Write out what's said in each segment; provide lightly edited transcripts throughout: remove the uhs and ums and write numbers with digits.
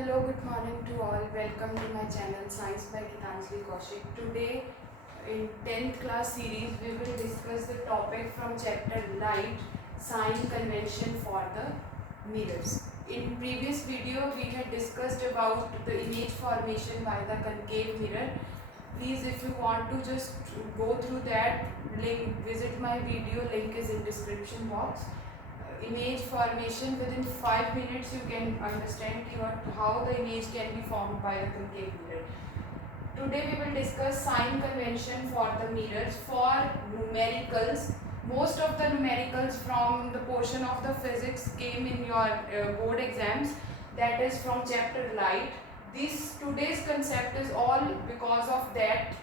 Hello, good morning to all. Welcome to my channel Science by Gitanjali Kaushik. Today in 10th class series we will discuss the topic from chapter Light, Sign Convention for the Mirrors. In previous video we had discussed about the image formation by the concave mirror. Please, if you want to just go through that link, visit my video, link is in description box. Image formation, within 5 minutes you can understand how the image can be formed by the concave mirror. Today we will discuss sign convention for the mirrors. For numericals, most of the numericals from the portion of the physics came in your board exams, that is from chapter Light. This today's concept is all because of that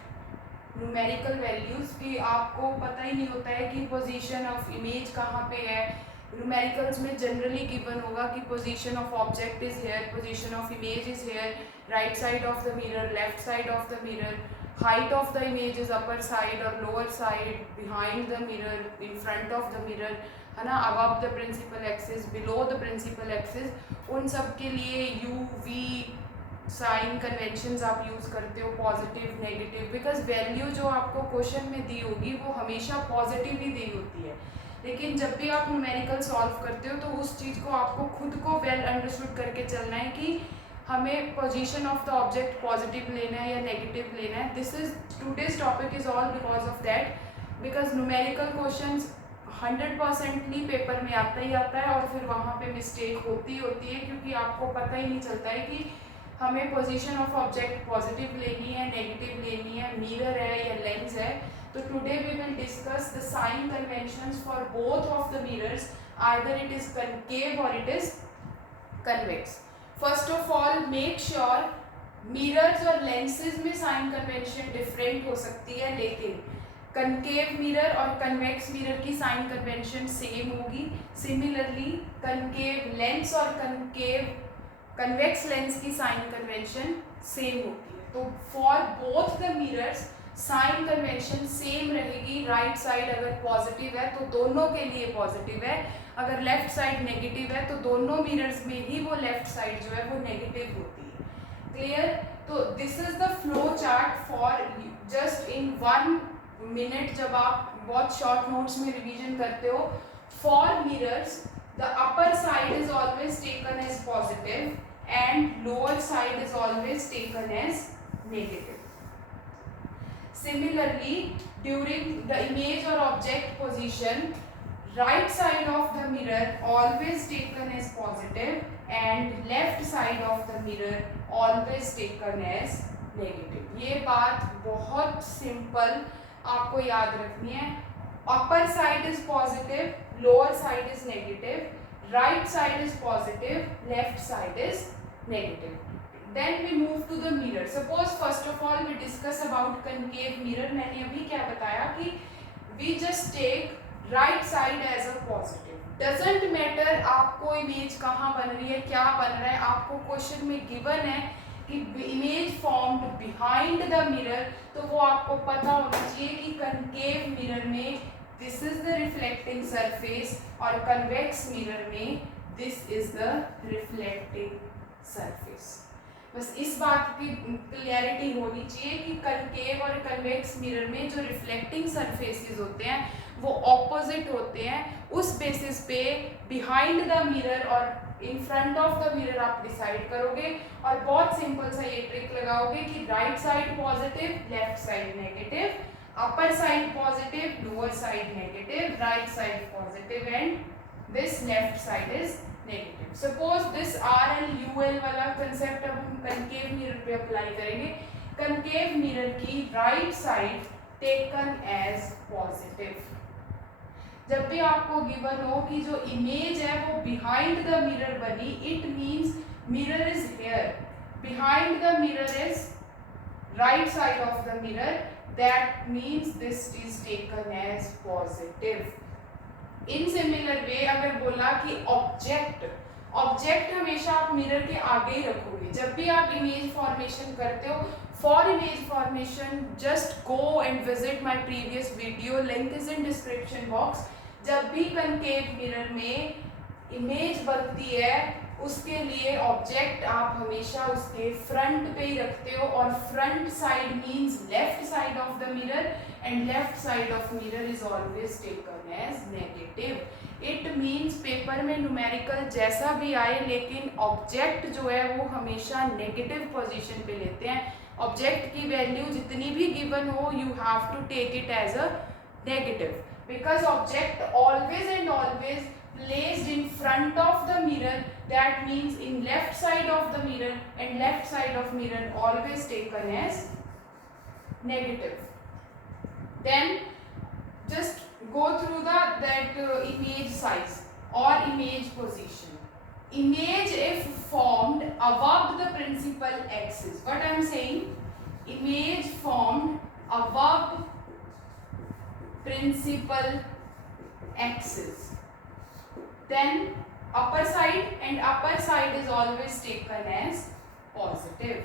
numerical values कि आपको पता ही नहीं होता है कि position of image कहाँ पे है. न्यूमेरिकल्स में जनरली गिवन होगा कि position of object is here, position of image is here, right side of the mirror, left side of the mirror, height of the image is upper side or lower side, behind the mirror, in front of the mirror, है ना, above the principal axis, below the principal axis. उन सब के लिए you we sign conventions आप यूज़ करते हो, positive negative, because value जो आपको क्वेश्चन में दी होगी वो हमेशा पॉजिटिव ही दी होती है. लेकिन जब भी आप न्यूमेरिकल सॉल्व करते हो तो उस चीज़ को आपको खुद को वेल अंडरस्टूड करके चलना है कि हमें position of the object positive लेना है या नेगेटिव लेना है. This is today's topic is all because of that, because numerical questions 100% पेपर में आता ही आता है और फिर वहाँ पे मिस्टेक होती है क्योंकि आपको पता ही नहीं चलता है कि हमें पोजीशन ऑफ ऑब्जेक्ट पॉजिटिव लेनी है, नेगेटिव लेनी है, मिरर है या लेंस है. तो today we will discuss the sign conventions for both of the mirrors, either it is concave or it is convex. First of all make sure mirrors और lenses में साइन कन्वेंशन डिफरेंट हो सकती है, लेकिन concave mirror और convex mirror की sign convention same होगी. Similarly concave lens और कन्वेक्स लेंस की साइन कन्वेंशन सेम होती है. तो for both the mirrors sign convention same रहेगी. राइट साइड अगर पॉजिटिव है तो दोनों के लिए पॉजिटिव है, अगर लेफ्ट साइड नेगेटिव है तो दोनों मिरर्स में ही वो लेफ्ट साइड जो है वो नेगेटिव होती है. क्लियर? तो this is the flow chart for just in 1 minute. जब आप बहुत शॉर्ट नोट्स में रिवीजन करते हो, for mirrors the upper side is always taken as positive and lower side is always taken as negative. Similarly, during the image or object position, right side of the mirror always taken as positive and left side of the mirror always taken as negative. ये बात बहुत सिंपल आपको याद रखनी है. upper side is positive, lower side is negative, right side is positive, left side is negative. Then we move to the mirror. Suppose first of all we discuss about concave mirror. मैंने अभी क्या बताया कि we just take right side as a positive. Doesn't matter आपको इमेज कहाँ बन रही है, क्या बन रहा है, आपको क्वेश्चन में गिवन है कि image formed behind the mirror, तो वो आपको पता होना चाहिए कि concave mirror में this is the reflecting surface और convex mirror में this is the reflecting surface. बस इस बात की क्लियरिटी होनी चाहिए कि कनकेव और कन्वेक्स मिरर में जो रिफ्लेक्टिंग सरफेसेस होते हैं वो ऑपोजिट होते हैं. उस बेसिस पे बिहाइंड द मिरर और in front of the mirror आप डिसाइड करोगे और बहुत सिंपल सा ये ट्रिक लगाओगे कि right side positive, left side negative, upper side positive, lower side negative, right side positive and this left side is negative. Suppose this R L U L वाला concept अब हम कनकेव मिरर पे apply करेंगे. Concave mirror की right side taken as positive. जब भी आपको गिवन हो कि जो इमेज है वो बिहाइंड द मिरर बनी, it means mirror is here, behind the mirror is right side of the mirror, that means this is taken as positive. In similar way अगर बोला कि ऑब्जेक्ट हमेशा आप मिरर के आगे ही रखोगे. जब भी आप इमेज फॉर्मेशन करते हो, for image formation just go and visit my previous video, link is in description box. जब भी कनकेव मिरर में इमेज बनती है उसके लिए ऑब्जेक्ट आप हमेशा उसके फ्रंट पे ही रखते हो, और front side means left side of the mirror, and left side of mirror is always taken as negative. It means paper में न्यूमेरिकल जैसा भी आए, लेकिन ऑब्जेक्ट जो है वो हमेशा नेगेटिव पोजीशन पे लेते हैं। ऑब्जेक्ट की वैल्यू जितनी भी गिवन हो, you have to take it as a negative, because object always and always placed in front of the mirror, that means in left side of the mirror, and left side of mirror always taken as negative. Then just go through that image size or image position. Image if formed above the principal axis. What I am saying? Image formed above principal axis, then upper side, and upper side is always taken as positive.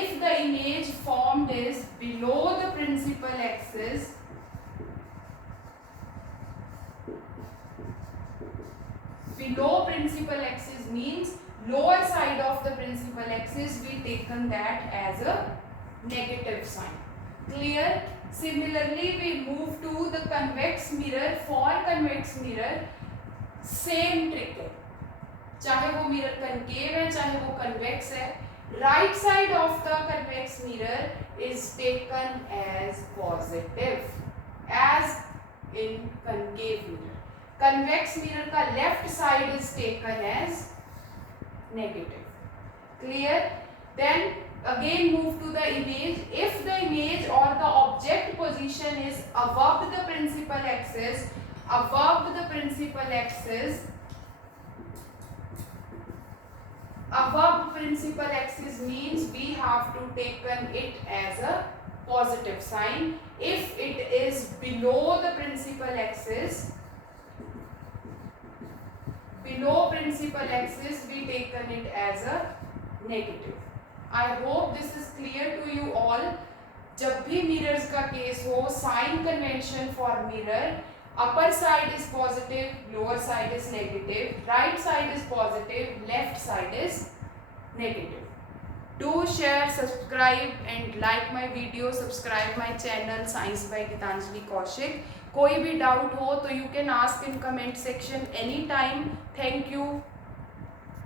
If the image formed is below the principal axis, below principal axis means lower side of the principal axis, we taken that as a negative sign. Clear? Similarly, we move to the convex mirror. For convex mirror, same trick है, चाहे वो mirror concave है चाहे वो convex है, right side of the convex mirror is taken as positive as in concave mirror. Convex mirror का left side is taken as negative. Clear? Then again move to the image. If the image or the object position is above the principal axis, above the principal axis, above principal axis means we have to taken it as a positive sign. If it is below the principal axis, below principal axis we taken it as a negative. I hope this is clear to you all. जब भी मिरर्स का case हो, sign convention for mirror, upper side is positive, lower side is negative, right side is positive, left side is negative. Do share, subscribe and like my video. Subscribe my channel Science by Gitanjali Kaushik. कोई भी डाउट हो तो you can ask in comment section anytime. Thank you.